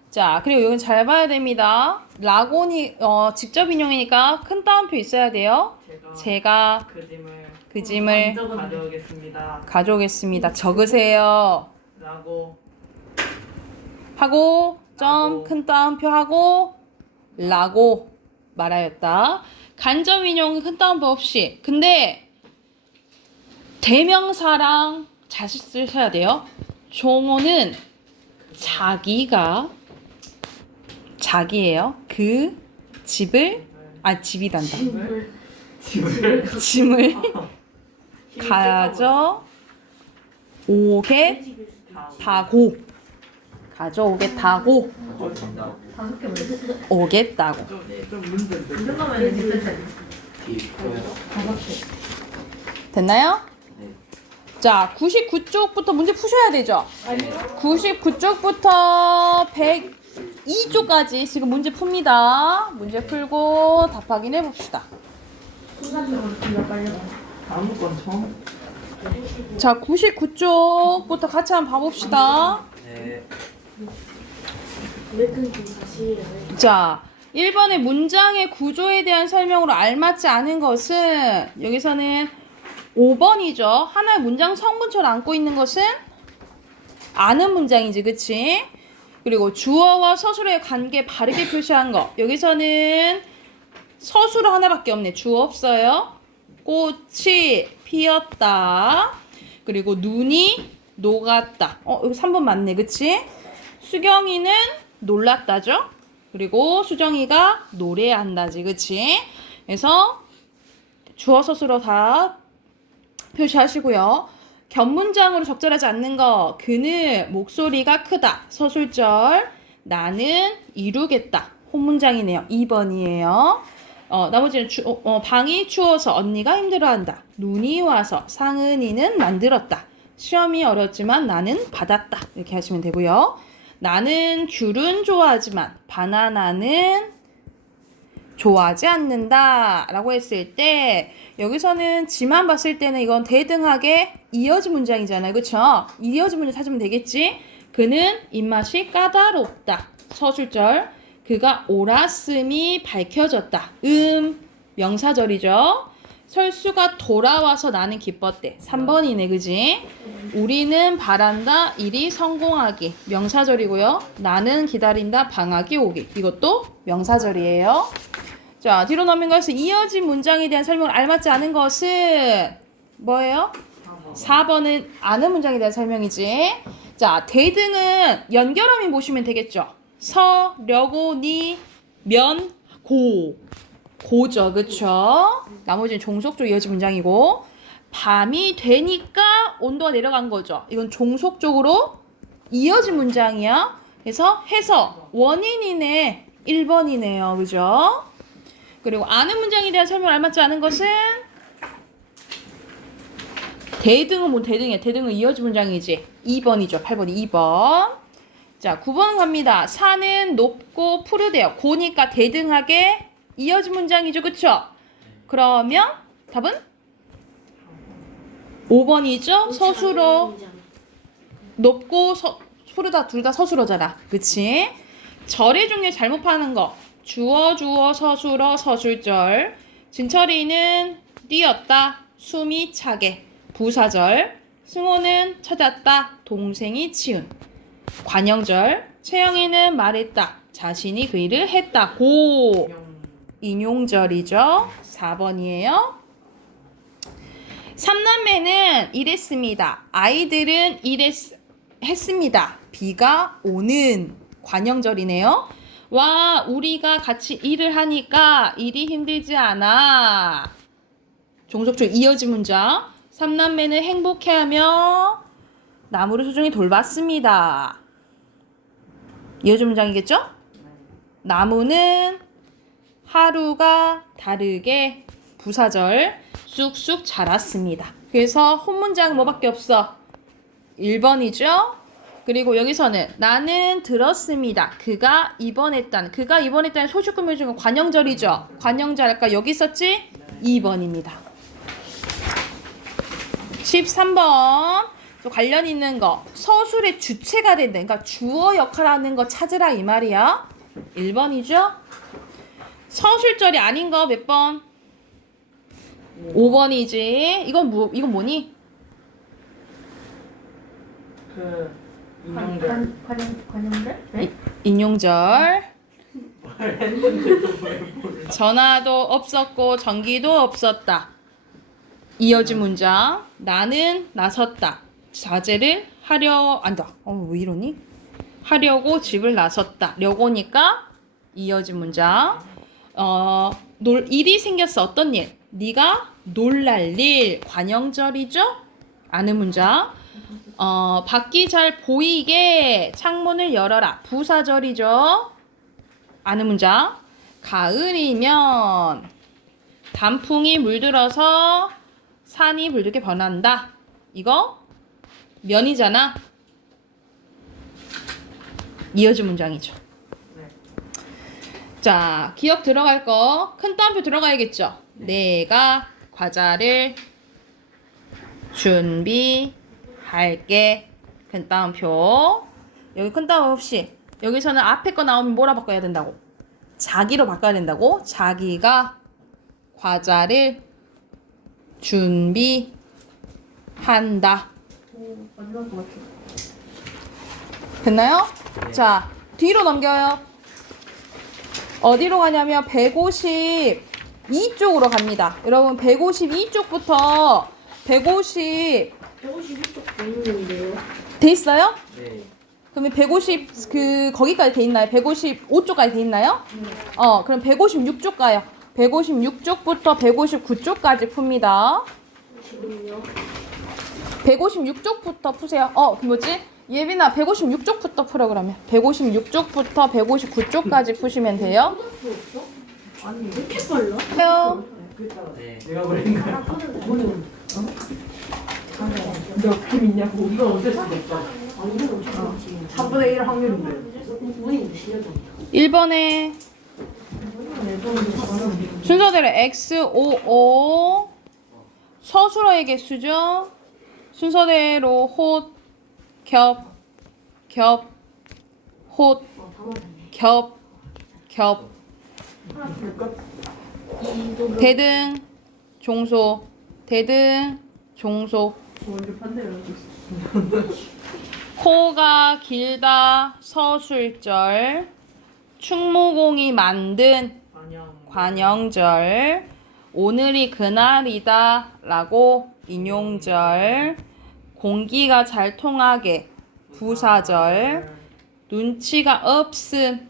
자, 그리고 이건 잘 봐야 됩니다. 라곤이 직접 인용이니까 큰 따옴표 있어야 돼요. 제가 그 짐을 짐을 가져오겠습니다. 가져오겠습니다. 적으세요. 라고 하고 점 라고. 큰 따옴표 하고 라고 말하였다. 간접 인용은 큰 따옴표 없이. 근데 대명사랑 자식을 써야 돼요. 종호는 자기예요. 그 집을 집이란다. 짐을 짐을 가져 오겠다고 가져오겠다고 다섯 개 맞았어. 오겠다고. 좀 문제인데. 이 정도면 됐다. 다섯 개. 됐나요? 자, 99쪽부터 문제 푸셔야 되죠? 아니요. 99쪽부터 102쪽까지 지금 문제 풉니다. 문제 풀고 답 확인해 봅시다. 순간적으로 진짜 빨리. 다음 건 처음. 자, 99쪽부터 같이 한번 봐봅시다. 네. 자, 1번의 문장의 구조에 대한 설명으로 알맞지 않은 것은 여기서는 5번이죠. 하나의 문장 성분처럼 안고 있는 것은 아는 문장이지, 그치? 그리고 주어와 서술의 관계 바르게 표시한 거. 여기서는 서술어 하나밖에 없네. 주어 없어요. 꽃이 피었다. 그리고 눈이 녹았다. 여기 3번 맞네, 그치? 수경이는 놀랐다죠? 그리고 수정이가 노래한다지, 그치? 그래서 주어 서술어 다 표시하시고요. 견문장으로 적절하지 않는 거. 그는 목소리가 크다. 서술절. 나는 이루겠다. 혼문장이네요. 2번이에요. 나머지는 방이 추워서 언니가 힘들어한다. 눈이 와서 상은이는 만들었다. 시험이 어렵지만 나는 받았다. 이렇게 하시면 되고요. 나는 귤은 좋아하지만 바나나는 좋아하지 않는다 라고 했을 때 여기서는 지만 봤을 때는 이건 대등하게 이어진 문장이잖아요. 그쵸? 이어진 문장 찾으면 되겠지? 그는 입맛이 까다롭다. 서술절. 그가 옳았음이 밝혀졌다. 명사절이죠. 설수가 돌아와서 나는 기뻤대. 3번이네, 그지? 우리는 바란다. 일이 성공하기. 명사절이고요. 나는 기다린다. 방학이 오기. 이것도 명사절이에요. 자, 뒤로 넘어가서 이어진 문장에 대한 설명을 알맞지 않은 것은 뭐예요? 4번은 아는 문장에 대한 설명이지. 자, 대등은 연결함이 보시면 되겠죠. 서, 려고, 니, 면, 고. 고죠, 그쵸? 나머지는 종속적 이어진 문장이고 밤이 되니까 온도가 내려간 거죠. 이건 종속적으로 이어진 문장이야. 그래서 해서 원인이네. 1번이네요. 그죠? 그리고 아는 문장에 대한 설명을 알맞지 않은 것은 대등은 대등이야. 대등은 이어진 문장이지. 2번이죠. 8번이 2번. 자, 9번 갑니다. 산은 높고 푸르대요. 고니까 대등하게 이어진 문장이죠. 그쵸? 그러면 답은 5번이죠. 서술어. 높고 푸르다 둘 다 서술어잖아. 그치? 절의 중에 잘못 파는 거. 주어 서술어 서술절. 진철이는 뛰었다. 숨이 차게. 부사절. 승호는 찾았다. 동생이 치운. 관형절. 채영이는 말했다. 자신이 그 일을 했다. 고. 인용절이죠. 4번이에요. 삼남매는 이랬습니다. 아이들은 했습니다. 비가 오는 관형절이네요. 와, 우리가 같이 일을 하니까 일이 힘들지 않아. 종속주 이어진 문장. 삼남매는 행복해하며 나무를 소중히 돌봤습니다. 이어진 문장이겠죠? 나무는 하루가 다르게 부사절 쑥쑥 자랐습니다. 그래서 혼문장은 뭐밖에 없어? 1번이죠. 그리고 여기서는 나는 들었습니다. 그가 입원했다는 소식구문 중에 관형절이죠. 관형절 아까 여기 있었지? 2번입니다. 13번 또 관련 있는 거. 서술의 주체가 된다. 그러니까 주어 역할하는 거 찾으라 이 말이야. 1번이죠. 서술절이 아닌 거 몇 번? 5번이지. 이건 뭐니? 그 인용절. 관용절? 네? 인용절. 뭘 했는데 또왜 모르. 전화도 없었고 전기도 없었다. 이어진 문장. 나는 나섰다. 자제를 왜 이러니? 하려고 집을 나섰다. 려고니까 이어진 문장. 일이 생겼어. 어떤 일? 네가 놀랄 일. 관형절이죠? 아는 문장. 밖이 잘 보이게 창문을 열어라. 부사절이죠? 아는 문장. 가을이면 단풍이 물들어서 산이 붉게 변한다. 이거 면이잖아. 이어진 문장이죠. 네. 자, 기억 들어갈 거 큰 따옴표 들어가야겠죠. 내가 과자를 준비할게. 큰 따옴표. 여기 큰 따옴 없이 여기서는 앞에 거 나오면 뭐라 바꿔야 된다고? 자기로 바꿔야 된다고? 자기가 과자를 준비한다. 마지막 것 같아. 됐나요? 자, 뒤로 넘겨요. 어디로 가냐면 152쪽으로 갑니다. 여러분 152쪽부터 152쪽 보이는데요. 돼 있어요? 네. 그러면 150 거기까지 돼 있나요? 155쪽까지 돼 있나요? 그럼 156쪽 가요. 156쪽부터 159쪽까지 풉니다. 지금요? 156쪽부터 푸세요. 뭐지? 예빈아 156쪽부터 풀어 그러면. 156쪽부터 159쪽까지 푸시면 돼요. 아니 왜 이렇게 빨라? 해요. 네. 내가 그린 거야. 오늘 너김 있냐고. 이거 어쩔 수가 없잖아. 3분의 1 확률인데. 1번에 순서대로 XOO 서술어의 개수죠. 순서대로 홑, 겹, 홑, 겹, 대등, 종소, 먼저 반대로 코가 길다, 서술절, 충무공이 만든 관형절, 오늘이 그날이다 라고 인용절, 공기가 잘 통하게 부사절, 눈치가 없음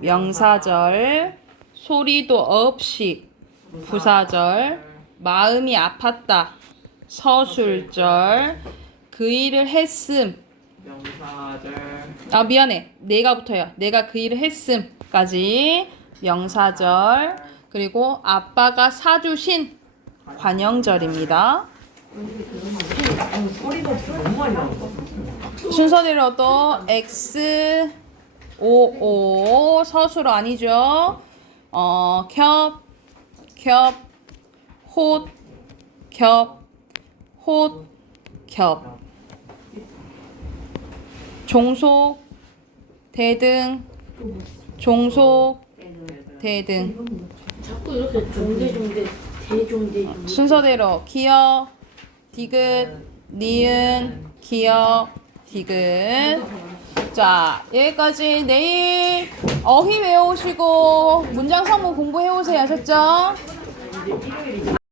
명사절, 소리도 없이 부사절, 마음이 아팠다 서술절, 그 일을 했음 명사절. 미안해. 내가 붙어요. 내가 그 일을 했음까지 명사절. 그리고 아빠가 사주신 관형절입니다. 소리가 너무 많이 나온다. 순서대로 또 X, O, 서술 아니죠? 겹, 홑, 겹. 종속, 대등, 종속, 대등. 자꾸 이렇게 종대 대종대 순서대로 기역, 디귿, 니은, 기역, 디귿. 자, 여기까지 내일 어휘 외우시고 문장 성문 공부해 오세요. 아셨죠?